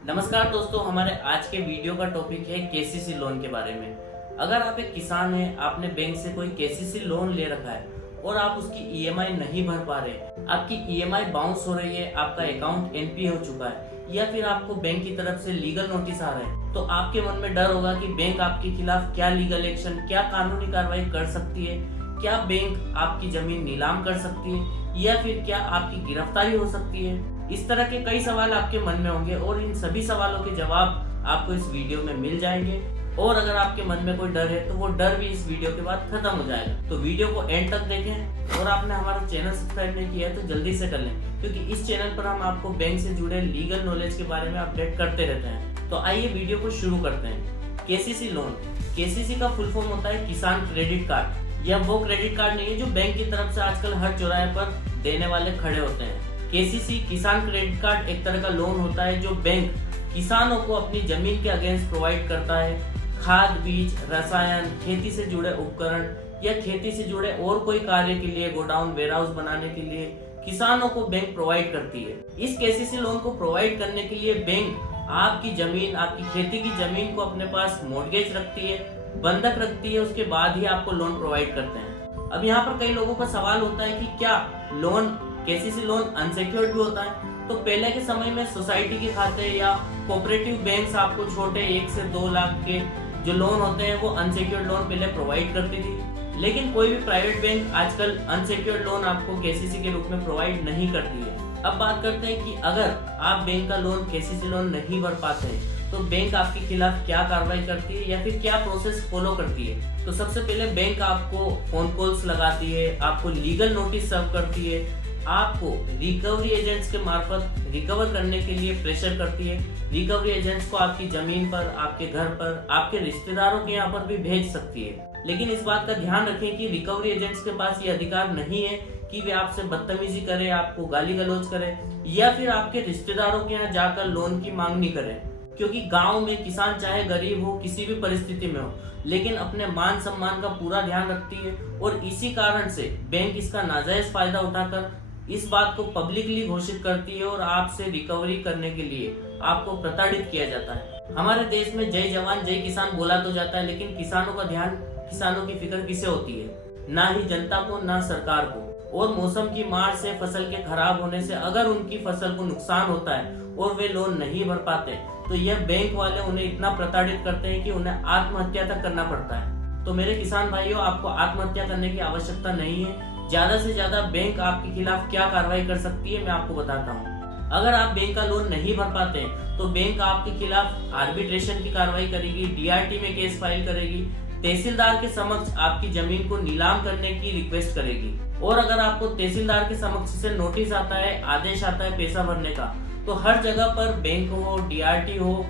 नमस्कार दोस्तों, हमारे आज के वीडियो का टॉपिक है केसीसी लोन के बारे में। अगर आप एक किसान हैं, आपने बैंक से कोई केसीसी लोन ले रखा है और आप उसकी ईएमआई नहीं भर पा रहे, आपकी ईएमआई बाउंस हो रही है, आपका अकाउंट एनपी हो चुका है या फिर आपको बैंक की तरफ से लीगल नोटिस आ रहा है, तो आपके मन में डर होगा कि बैंक आपके खिलाफ क्या लीगल एक्शन, क्या कानूनी कार्रवाई कर सकती है, क्या बैंक आपकी जमीन नीलाम कर सकती है या फिर क्या आपकी गिरफ्तारी हो सकती है। इस तरह के कई सवाल आपके मन में होंगे और इन सभी सवालों के जवाब आपको इस वीडियो में मिल जाएंगे। और अगर आपके मन में कोई डर है तो वो डर भी इस वीडियो के बाद खत्म हो जाएगा। तो वीडियो को एंड तक देखें और आपने हमारा चैनल सब्सक्राइब नहीं किया है तो जल्दी से कर लें, क्योंकि इस चैनल पर हम आपको बैंक से जुड़े लीगल नॉलेज के बारे में अपडेट करते रहते हैं। तो आइए वीडियो को शुरू करते हैं। केसीसी लोन, केसीसी का फुल फॉर्म होता है किसान क्रेडिट कार्ड। यह वो क्रेडिट कार्ड नहीं है जो बैंक की तरफ से आजकल हर चौराहे पर देने वाले खड़े होते हैं। केसीसी किसान क्रेडिट कार्ड एक तरह का लोन होता है जो बैंक किसानों को अपनी जमीन के अगेंस्ट प्रोवाइड करता है। खाद, बीज, रसायन, खेती से जुड़े उपकरण या खेती से जुड़े और कोई कार्य के लिए गोडाउन, वेयरहाउस बनाने के लिए किसानों को बैंक प्रोवाइड करती है। इस केसीसी लोन को प्रोवाइड करने के लिए बैंक आपकी जमीन, आपकी खेती की जमीन को अपने पास मॉर्गेज रखती है, बंधक रखती है, उसके बाद ही आपको लोन प्रोवाइड करते हैं। अब यहाँ पर कई लोगों का सवाल होता है कि क्या लोन, केसीसी लोन अनसिक्योर्ड भी होता है? तो पहले के समय में सोसाइटी के खाते या कोऑपरेटिव बैंक्स आपको छोटे 1 से 2 लाख के जो लोन होते हैं वो अनसिक्योर्ड लोन पहले प्रोवाइड करती थी, लेकिन कोई भी प्राइवेट बैंक आजकल अनसिक्योर्ड लोन आपको केसीसी के रूप में प्रोवाइड नहीं करती है। अब बात करते हैं कि अगर आप बैंक का लोन, केसीसी लोन नहीं भर पाते हैं तो बैंक आपके खिलाफ क्या कार्रवाई करती है या फिर क्या प्रोसेस फॉलो करती है। तो सबसे पहले बैंक आपको फोन कॉल्स लगाती है, आपको लीगल नोटिस सर्व करती है, आपको रिकवरी एजेंट्स के मार्फत रिकवर करने के लिए प्रेशर करती है। रिकवरी एजेंट्स को आपकी जमीन पर, आपके घर पर, आपके रिश्तेदारों के यहाँ पर भी भेज सकती है। लेकिन इस बात का ध्यान रखें कि रिकवरी एजेंट्स के पास ये अधिकार नहीं है कि वे आपसे बदतमीजी करें, आपको गाली गलौज करें या फिर आपके रिश्तेदारों के यहाँ जाकर लोन की मांगनी करें, क्योंकि गांव में किसान चाहे गरीब हो, किसी भी परिस्थिति में हो, लेकिन अपने मान सम्मान का पूरा ध्यान रखती है और इसी कारण से बैंक इसका नाजायज फायदा उठाकर इस बात को पब्लिकली घोषित करती है और आपसे रिकवरी करने के लिए आपको प्रताड़ित किया जाता है। हमारे देश में जय जवान जय किसान बोला तो जाता है, लेकिन किसानों का ध्यान, किसानों की फिक्र किसे होती है? ना ही जनता को, ना सरकार को। और मौसम की मार से, फसल के खराब होने से अगर उनकी फसल को नुकसान होता है और वे लोन नहीं भर पाते तो यह बैंक वाले उन्हें इतना प्रताड़ित करते हैं कि उन्हें आत्महत्या तक करना पड़ता है। तो मेरे किसान भाइयों, आपको आत्महत्या करने की आवश्यकता नहीं है। ज्यादा से ज्यादा बैंक आपके खिलाफ क्या कार्रवाई कर सकती है मैं आपको बताता हूँ। अगर आप बैंक का लोन नहीं भर पाते तो बैंक आपके खिलाफ आर्बिट्रेशन की कार्रवाई करेगी, डीआरटी में केस फाइल करेगी, तहसीलदार के समक्ष आपकी जमीन को नीलाम करने की रिक्वेस्ट करेगी। और अगर आपको तहसीलदार के समक्ष से नोटिस आता है, आदेश आता है पैसा भरने का, तो हर जगह पर बैंक हो, डीआरटी हो,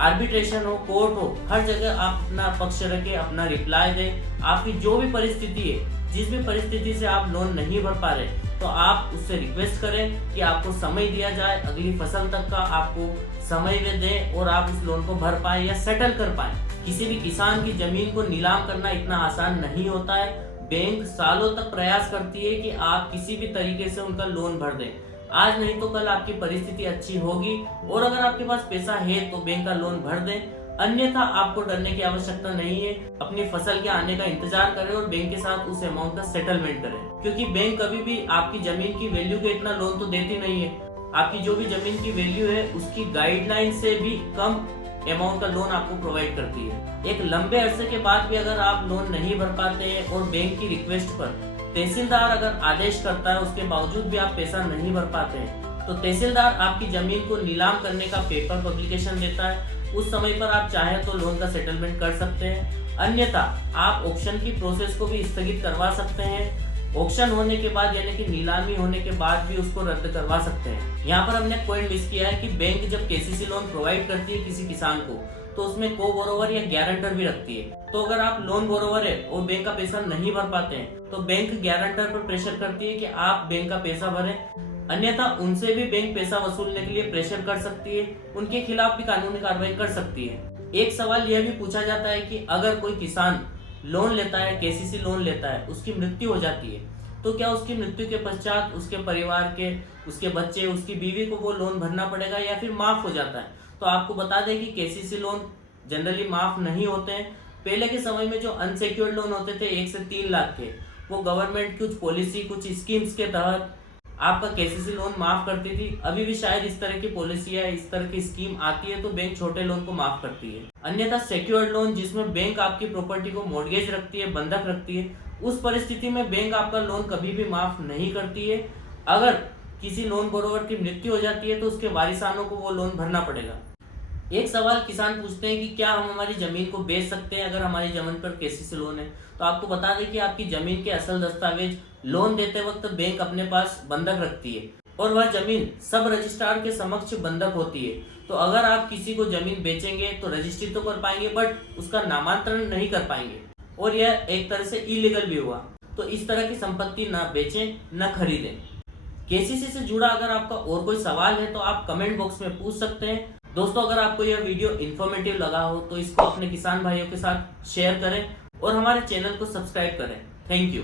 आर्बिट्रेशन हो, कोर्ट हो, हर जगह आप अपना पक्ष रखें, अपना रिप्लाई दें। आपकी जो भी परिस्थिति है, जिस भी परिस्थिति से आप लोन नहीं भर पा रहे, तो आप उससे रिक्वेस्ट करें कि आपको समय दिया जाए, अगली फसल तक का आपको समय वे दें और आप उस लोन को भर पाए या सेटल कर पाए। किसी भी किसान की जमीन को नीलाम करना इतना आसान नहीं होता है। बैंक सालों तक प्रयास करती है कि आप किसी भी तरीके से उनका लोन भर दें। आज नहीं तो कल आपकी परिस्थिति अच्छी होगी और अगर आपके पास पैसा है तो बैंक का लोन भर दें, अन्यथा आपको डरने की आवश्यकता नहीं है। अपनी फसल के आने का इंतजार करें और बैंक के साथ उस अमाउंट का सेटलमेंट करें, क्योंकि बैंक कभी भी आपकी जमीन की वैल्यू के इतना लोन तो देती नहीं है। आपकी जो भी जमीन की वैल्यू है उसकी गाइडलाइन से भी कम अमाउंट का लोन आपको प्रोवाइड करती है। एक लंबे अरसे के बाद भी अगर आप लोन नहीं भर पाते हैं और बैंक की रिक्वेस्ट पर तहसीलदार अगर आदेश करता है, उसके बावजूद भी आप पैसा नहीं भर पाते हैं, तो तहसीलदार आपकी जमीन को नीलाम करने का पेपर पब्लिकेशन देता है। उस समय पर आप चाहें तो लोन का सेटलमेंट कर सकते हैं, अन्यथा आप ऑक्शन की प्रोसेस को भी स्थगित करवा सकते हैं। ऑक्शन होने के बाद यानी कि नीलामी होने के बाद भी उसको रद्द करवा सकते हैं। यहाँ पर हमने पॉइंट मिस किया है कि बैंक जब केसीसी लोन प्रोवाइड करती है किसी किसान को तो उसमें को बोरोवर या गारंटर भी रखती है। तो अगर आप लोन बोरोवर है और बैंक का पैसा नहीं भर पाते हैं तो बैंक गारंटर पर प्रेशर करती है कि आप बैंक का पैसा भरें, अन्यथा उनसे भी बैंक पैसा वसूलने के लिए प्रेशर कर सकती है, उनके खिलाफ भी कानूनी कार्रवाई कर सकती है। एक सवाल यह भी पूछा जाता है कि अगर कोई किसान लोन लेता है, केसीसी लोन लेता है, उसकी मृत्यु हो जाती है, तो क्या उसकी मृत्यु के पश्चात उसके परिवार के, उसके बच्चे, उसकी बीवी को वो लोन भरना पड़ेगा या फिर माफ हो जाता है? तो आपको बता दें कि केसीसी लोन जनरली माफ नहीं होते हैं। पहले के समय में जो अनसिक्योर्ड लोन होते थे 1 से 3 लाख के, वो गवर्नमेंट कुछ पॉलिसी कुछ स्कीम्स के तहत आपका केसीसी लोन माफ करती थी। अभी भी शायद इस तरह की पॉलिसी या इस तरह की स्कीम आती है तो बैंक छोटे लोन को माफ करती है। अन्यथा सिक्योर्ड लोन जिसमें बैंक आपकी प्रॉपर्टी को मॉर्गेज रखती है, बंधक रखती है, उस परिस्थिति में बैंक आपका लोन कभी भी माफ नहीं करती है। अगर किसी लोन बोरोवर की मृत्यु हो जाती है तो उसके वारिसानों को वो लोन भरना पड़ेगा। एक सवाल किसान पूछते हैं कि क्या हम हमारी जमीन को बेच सकते हैं अगर हमारी जमीन पर केसीसी लोन है। तो आपको बता दें कि आपकी जमीन के असल दस्तावेज लोन देते वक्त बैंक अपने पास बंधक रखती है और वह जमीन सब रजिस्ट्रार के समक्ष बंधक होती है। तो अगर आप किसी को जमीन बेचेंगे तो रजिस्ट्री तो कर पाएंगे बट उसका नामांतरण नहीं कर पाएंगे और यह एक तरह से इलीगल भी हुआ। तो इस तरह की संपत्ति ना बेचें न खरीदें। केसीसी से जुड़ा अगर आपका और कोई सवाल है तो आप कमेंट बॉक्स में पूछ सकते हैं। दोस्तों, अगर आपको यह वीडियो इन्फॉर्मेटिव लगा हो तो इसको अपने किसान भाइयों के साथ शेयर करें और हमारे चैनल को सब्सक्राइब करें। Thank you.